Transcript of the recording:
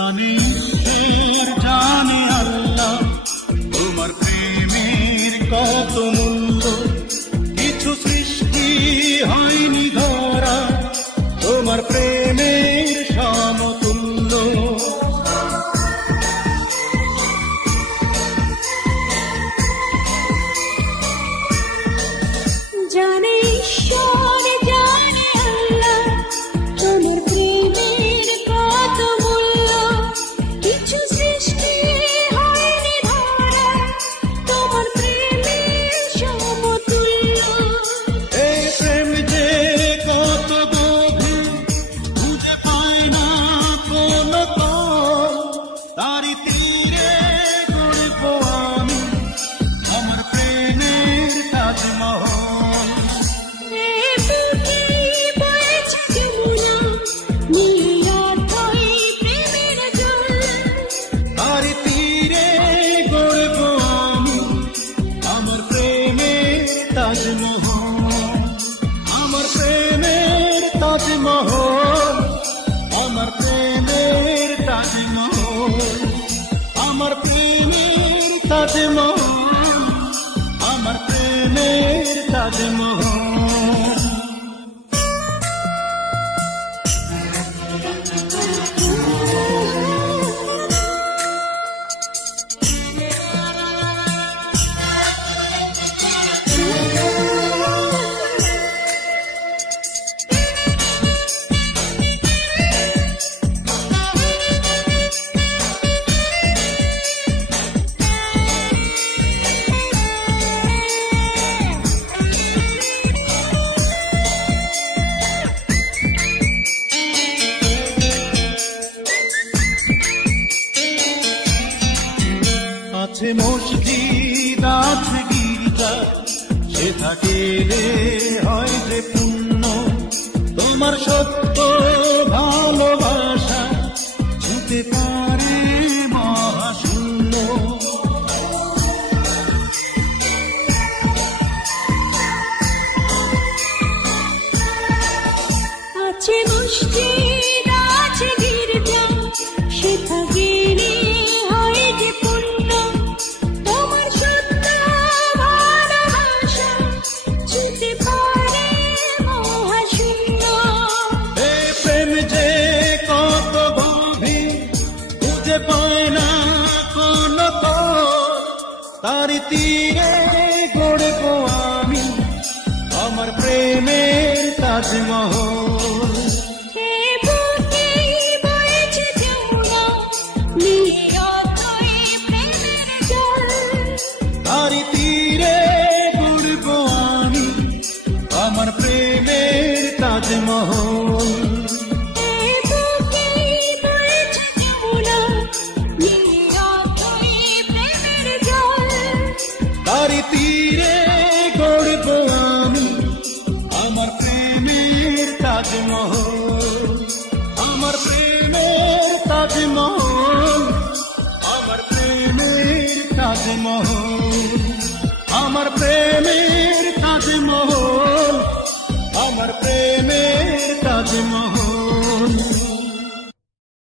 জানে জানে আল্লাহ তোমার প্রেমের কত মূল্য, কিছু সৃষ্টি হয়নি ধরা তোমার প্রেমের সমতুল্য। জানে ঈশ্বর জানে আল্লাহ তোমার প্রেমের কত মূল্য, কিছু সৃষ্টি হয়নি ধরা তোমার প্রেমের সমতুল্য। এই প্রেম যে কত গভীর খুঁজে পায় না কোন তল, তারি তীরে গড়ব আমি আমার প্রেমের তাজমহল। তারি তীরে গড়ব আমি আমার প্রেমের তাজমহল, আমার প্রেমের তাজমহল, আমার প্রেমের তাজমহল, আমার প্রেমের তাজমহল, আমার প্রেমের তাজমহল। আছে মসজিদ আছে গির্জা, সে থাকে রে হয় যে পুণ্য, তোমার সত্য ভালোবাসা ছুতে পারে মহাশূন্য। আছে মসজিদ আছে গির্জা, সে থাকে রে হয় যে পুণ্য, তোমার সত্য ভালোবাসা ছুতে পারে মহাশূন্য। এই প্রেম যে কত গভীর খুঁজে পায় না কোন তল, তারি তীরে গড়ব আমি আমার প্রেমের তাজমহল। তারি তীরে গড়ব আমি আমার প্রেমের তাজমহল। তারি তীরে গড়ব আমি আমার প্রেমের তাজমহল, আমার প্রেমের তাজমহল, আমার প্রেমের তাজমহল, আমার প্রেমের তাজমহল, আমার প্রেমের তাজমহল।